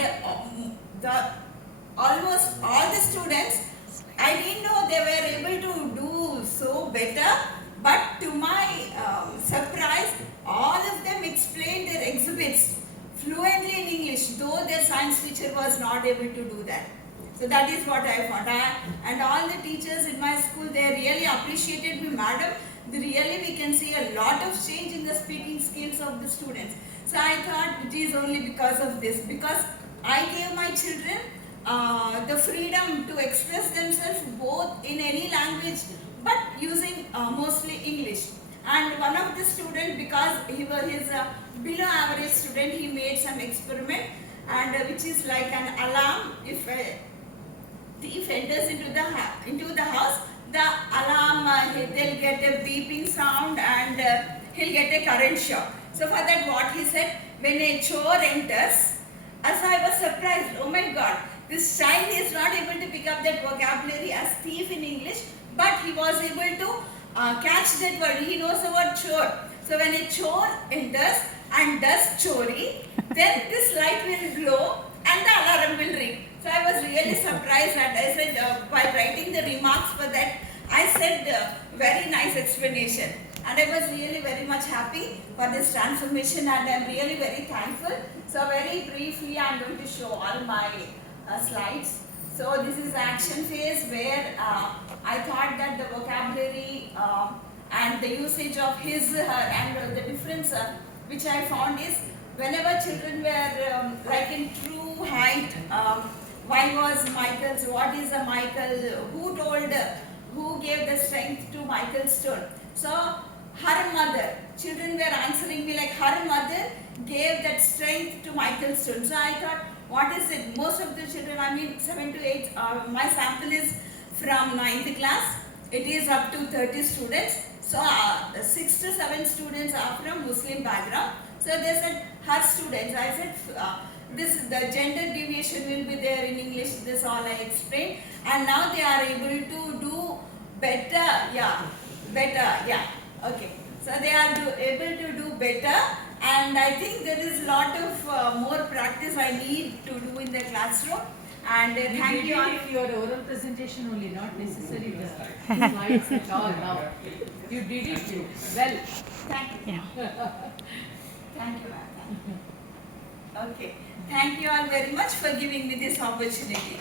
and the almost all the students, I didn't know they were able to do so better, but to my surprise, all of them explained their exhibits fluently in English, though their science teacher was not able to do that. So that is what I found. And all the teachers in my school, they really appreciated me, madam. Really, we can see a lot of change in the speaking skills of the students. So I thought it is only because of this, because I gave my children the freedom to express themselves both in any language, but using mostly English. And one of the students, because he was his below average student, he made some experiment, and which is like an alarm. If a thief enters into the house, the alarm, they'll get a beeping sound, and he'll get a current shock. So for that, what he said, when a chore enters, as I was surprised, oh my God, this child is not able to pick up that vocabulary as thief in English, but he was able to catch that word. He knows the word chore. So when a chore enters and does chori, then this light will glow and the alarm will ring. So I was really surprised, and I said, while writing the remarks for that, I said, very nice explanation. And I was really very much happy for this transformation, and I am really very thankful. So very briefly, I am going to show all my slides. So this is the action phase, where I thought that the vocabulary and the usage of his, her, and the difference which I found is, whenever children were like in true height, why was Michael's, what is a Michael, who gave the strength to Michael's stone. So her mother, children were answering me like her mother gave that strength to Michael's stone. So I thought, what is it? Most of the children, I mean 7 to 8, my sample is from 9th class. It is up to 30 students. So 6 to 7 students are from Muslim background. So they said, her students, I said, the gender deviation will be there in English, this all I explained. And now they are able to do better, okay. So they are able to do better, and I think there is a lot of more practice I need to do in the classroom. And thank you. Your oral presentation only, not necessarily the slides at all now. You did it well. Thank you. Yeah. Thank you, ma'am. Okay. Thank you all very much for giving me this opportunity.